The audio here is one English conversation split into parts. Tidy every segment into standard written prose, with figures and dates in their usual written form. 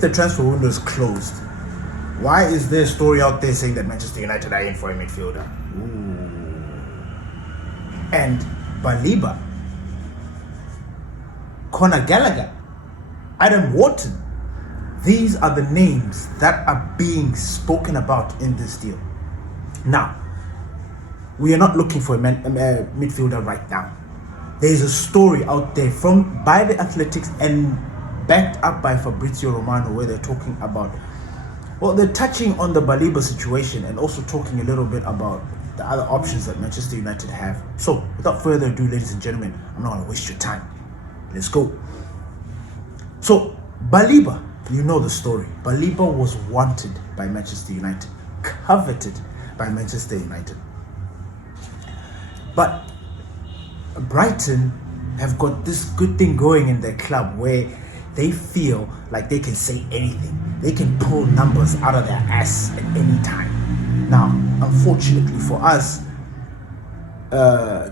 if the transfer window is closed, why is there a story out there saying that Manchester United are in for a midfielder? Ooh. And Baleba, Conor Gallagher, Adam Wharton, these are the names that are being spoken about in this deal. Now, we are not looking for a midfielder right now. There's a story out there by the Athletics and backed up by Fabrizio Romano where they're talking about, well, they're touching on the Baleba situation and also talking a little bit about the other options that Manchester United have. So, without further ado, ladies and gentlemen, I'm not going to waste your time. Let's go. So, Baleba, you know the story. Baleba was wanted by Manchester United, coveted by Manchester United. But Brighton have got this good thing going in their club where they feel like they can say anything. They can pull numbers out of their ass at any time. Now, unfortunately for us,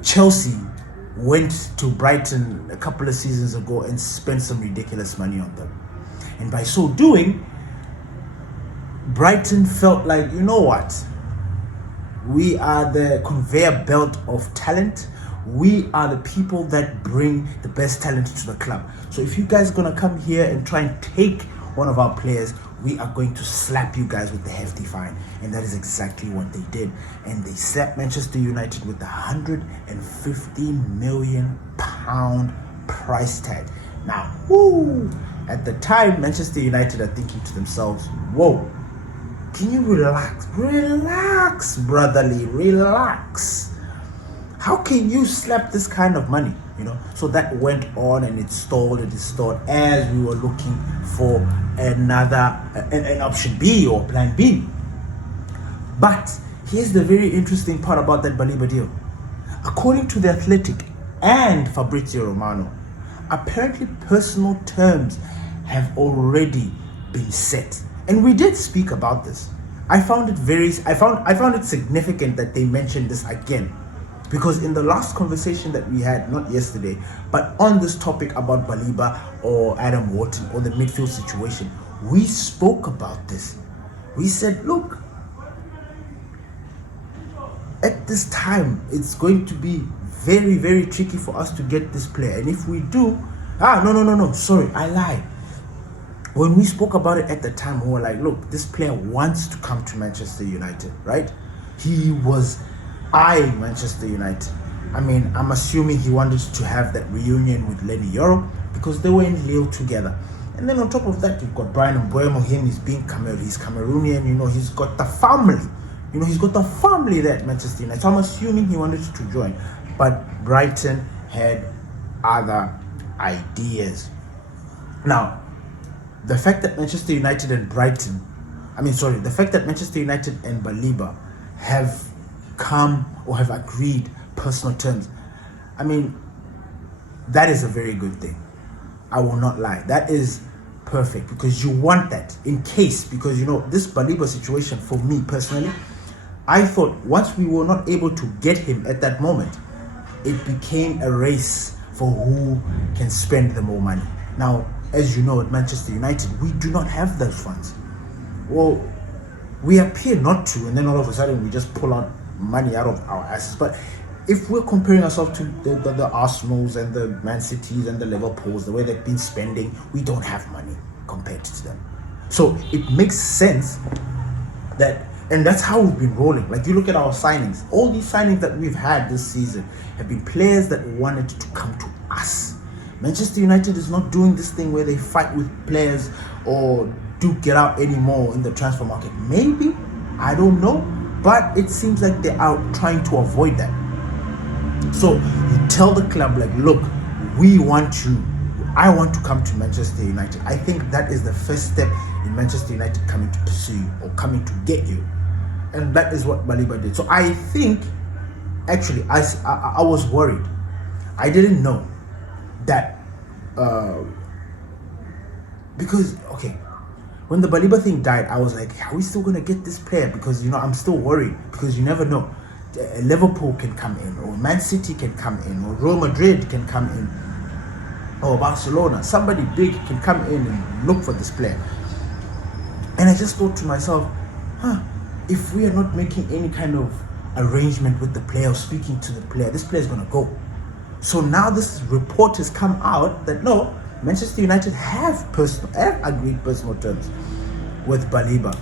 Chelsea went to Brighton a couple of seasons ago and spent some ridiculous money on them. And by so doing, Brighton felt like, you know what? We are the conveyor belt of talent. We are the people that bring the best talent to the club. So if you guys are going to come here and try and take one of our players, we are going to slap you guys with the hefty fine. And that is exactly what they did. And they slapped Manchester United with the £150 million price tag. Now, at the time, Manchester United are thinking to themselves, whoa, can you relax? Relax, brotherly, relax. How can you slap this kind of money? So that went on and it stalled as we were looking for another an option B or plan B. But here's the very interesting part about that Baleba deal. According to the Athletic and Fabrizio Romano, apparently personal terms have already been set. And we did speak about this. I found it significant that they mentioned this again. Because in the last conversation that we had, not yesterday, but on this topic about Baleba or Adam Wharton or the midfield situation, we spoke about this. We said, look, at this time, it's going to be very, very tricky for us to get this player. And if we do, sorry, I lied. When we spoke about it at the time, we were like, look, this player wants to come to Manchester United, right? He was eyeing Manchester United. I mean, I'm assuming he wanted to have that reunion with Lenny Yoro because they were in Lille together. And then on top of that, you've got Brian Mbeumo. He's Cameroonian, he's got the family. He's got the family there at Manchester United. So I'm assuming he wanted to join. But Brighton had other ideas. Now, the fact that Manchester United and Baleba have come or have agreed personal terms, I mean, that is a very good thing. I will not lie. That is perfect because you want that in case, because this Baleba situation, for me personally, I thought once we were not able to get him at that moment, it became a race for who can spend the more money. Now, as you know, at Manchester United, we do not have those funds. Well, we appear not to, and then all of a sudden we just pull out money out of our asses. But if we're comparing ourselves to the Arsenals and the Man Cities and the Liverpools, the way they've been spending, we don't have money compared to them. So it makes sense that, and that's how we've been rolling. Like, you look at our signings, all these signings that we've had this season have been players that wanted to come to us. Manchester United is not doing this thing where they fight with players or do get out anymore in the transfer market. Maybe, I don't know, but it seems like they are trying to avoid that. So you tell the club, like, look, we want you. I want to come to Manchester United. I think that is the first step in Manchester United coming to pursue you or coming to get you. And that is what Baleba did. So I think, actually, I was worried. I didn't know that because, okay, when the Baleba thing died, I was like, are we still going to get this player? Because, I'm still worried because you never know. Liverpool can come in, or Man City can come in, or Real Madrid can come in, or Barcelona. Somebody big can come in and look for this player. And I just thought to myself, if we are not making any kind of arrangement with the player or speaking to the player, this player is going to go. So now this report has come out that no, Manchester United have agreed personal terms with Baleba,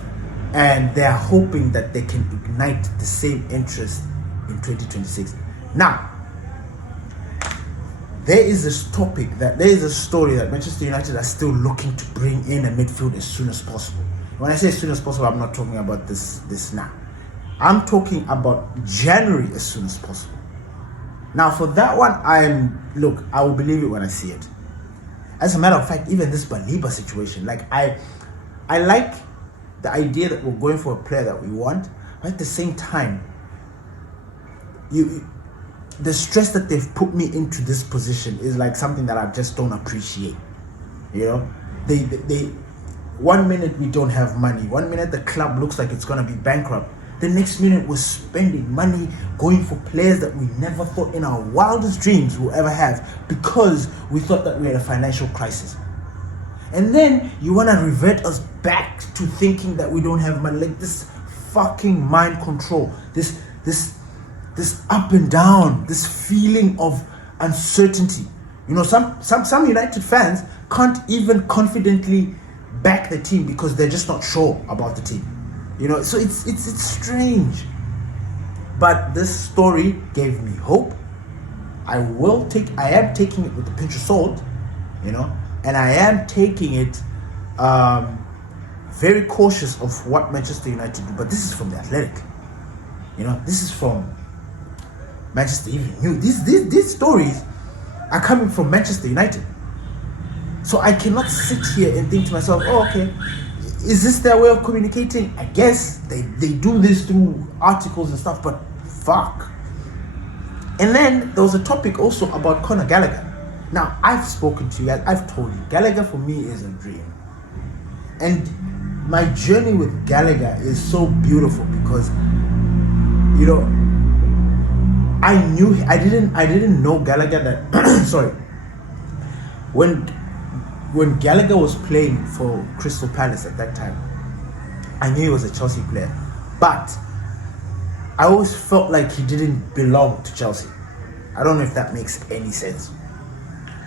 and they are hoping that they can ignite the same interest in 2026. Now, there is a story that Manchester United are still looking to bring in a midfield as soon as possible. When I say as soon as possible, I'm not talking about this now. I'm talking about January as soon as possible. Now, for that one, I will believe it when I see it. As a matter of fact, even this Baleba situation, like I like the idea that we're going for a player that we want, but at the same time, the stress that they've put me into this position is like something that I just don't appreciate. You know, they 1 minute we don't have money, 1 minute the club looks like it's gonna be bankrupt, the next minute we're spending money going for players that we never thought in our wildest dreams we'll ever have, because we thought that we had a financial crisis. And then you want to revert us back to thinking that we don't have money. Like this fucking mind control, this up and down, this feeling of uncertainty. You know, some United fans can't even confidently back the team because they're just not sure about the team. You know, so it's strange. But this story gave me hope. I am taking it with a pinch of salt, you know, and I am taking it very cautious of what Manchester United do. But this is from the Athletic. You know, this is from Manchester Evening News. These stories are coming from Manchester United. So I cannot sit here and think to myself, oh, okay, is this their way of communicating? I guess they do this through articles and stuff, but fuck. And then there was a topic also about Conor Gallagher. Now, I've spoken to you guys, I've told you, Gallagher for me is a dream. And my journey with Gallagher is so beautiful because, you know, I didn't know Gallagher that, sorry, when Gallagher was playing for Crystal Palace at that time, I knew he was a Chelsea player, but I always felt like he didn't belong to Chelsea. I don't know if that makes any sense.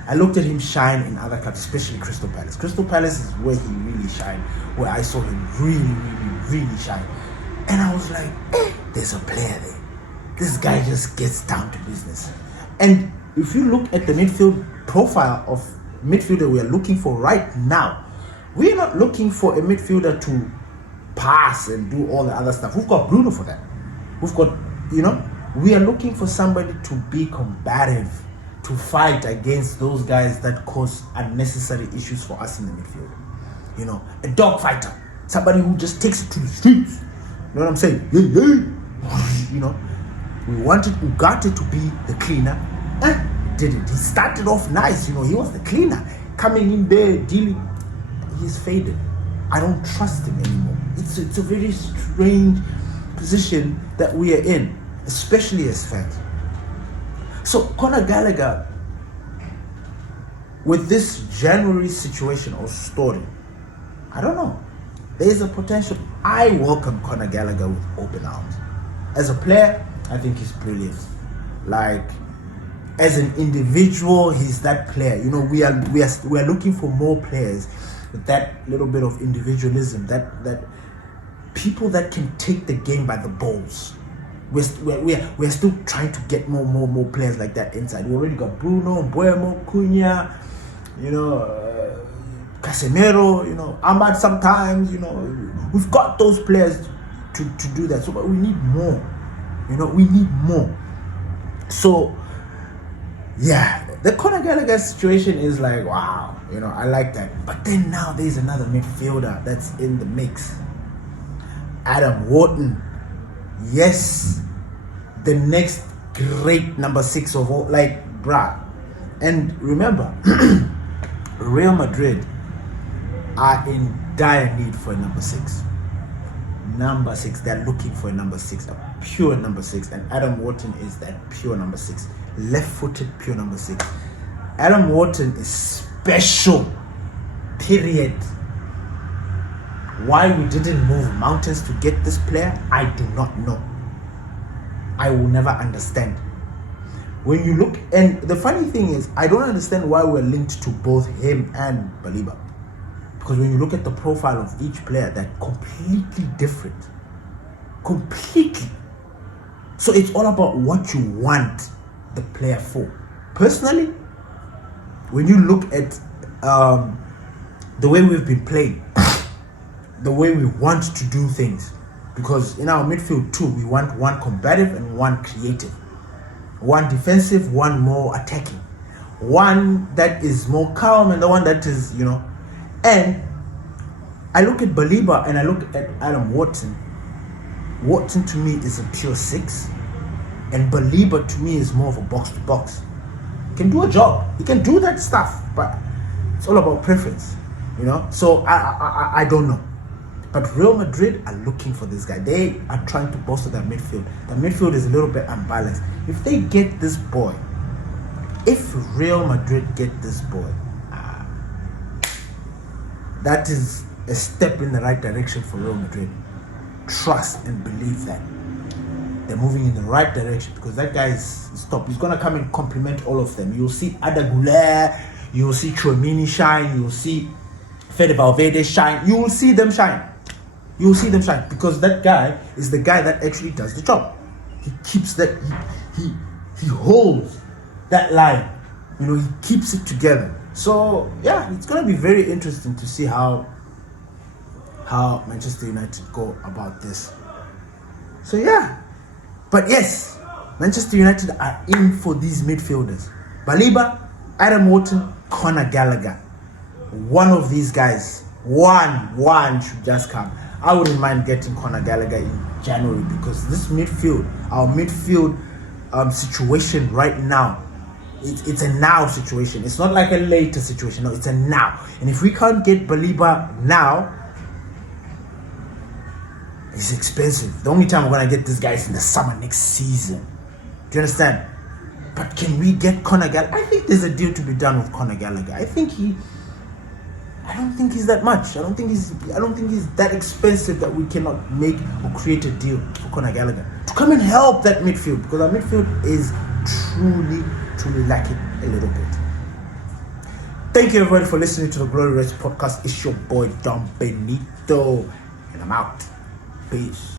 I looked at him shine in other clubs, especially Crystal Palace. Crystal Palace is where he really shined, where I saw him really shine. And I was like, there's a player there. This guy just gets down to business. And if you look at the midfield profile of midfielder we are looking for right now, we're not looking for a midfielder to pass and do all the other stuff. We've got Bruno for that. We've got, you know, we are looking for somebody to be combative, to fight against those guys that cause unnecessary issues for us in the midfield. You know, a dog fighter, somebody who just takes it to the streets. You know what I'm saying? Yeah. You know, we wanted Ugarte to be the cleaner. Didn't. He started off nice, you know, he was the cleaner. Coming in there, dealing. He's faded. I don't trust him anymore. It's a very strange position that we are in, especially as fans. So Conor Gallagher, with this January situation or story, I don't know. There is a potential. I welcome Conor Gallagher with open arms. As a player, I think he's brilliant. Like, as an individual, he's that player. You know, we are looking for more players with that little bit of individualism, that people that can take the game by the balls. We're still trying to get more players like that inside. We already got Bruno, Buemo, Cunha, you know, Casemiro, you know, Ahmad sometimes, you know. We've got those players to do that. So, but we need more. You know, we need more. So, yeah, the Conor Gallagher situation is like, wow, you know, I like that. But then now there's another midfielder that's in the mix. Adam Wharton. Yes, the next great number 6 of all, like, bruh. And remember, Real Madrid are in dire need for a number 6. Number 6, they're looking for a number 6, a pure number 6, and Adam Wharton is that pure number 6, left-footed pure number 6. Adam Wharton is special, period. Why we didn't move mountains to get this player, I do not know. I will never understand. When you look, and the funny thing is, I don't understand why we're linked to both him and Baleba. Because when you look at the profile of each player, they're completely different. Completely. So it's all about what you want the player for. Personally, when you look at the way we've been playing, the way we want to do things, because in our midfield too, we want one combative and one creative, one defensive, one more attacking, one that is more calm and the one that is, and I look at Baleba and I look at Adam Wharton. Wharton to me is a pure 6, and Baleba to me is more of a box to box. He can do a job, he can do that stuff, but it's all about preference, So I don't know. But Real Madrid are looking for this guy. They are trying to bolster their midfield. The midfield is a little bit unbalanced. If they get this boy, if Real Madrid get this boy, that is a step in the right direction for Real Madrid. Trust and believe that they're moving in the right direction, because that guy is top. He's going to come and complement all of them. You'll see Ada Güler, you'll see Chouamini shine, you'll see Fede Valverde shine. You will see them shine. You will see them shine, because that guy is the guy that actually does the job. He keeps that, he holds that line. He keeps it together. So yeah, it's going to be very interesting to see how Manchester United go about this. So yeah, but yes, Manchester United are in for these midfielders. Baleba, Adam Wharton, Conor Gallagher. One of these guys, one should just come. I wouldn't mind getting Conor Gallagher in January, because this midfield, our midfield situation right now, it's a now situation. It's not like a later situation. No, it's a now. And if we can't get Baleba now, it's expensive. The only time we're going to get this guy is in the summer next season. Do you understand? But can we get Conor Gallagher? I think there's a deal to be done with Conor Gallagher. I don't think he's that much. I don't think he's that expensive that we cannot make or create a deal for Conor Gallagher to come and help that midfield, because our midfield is truly lacking a little bit. Thank you everybody for listening to the Glory Rest podcast. It's your boy Dom Benito, and I'm out. Peace.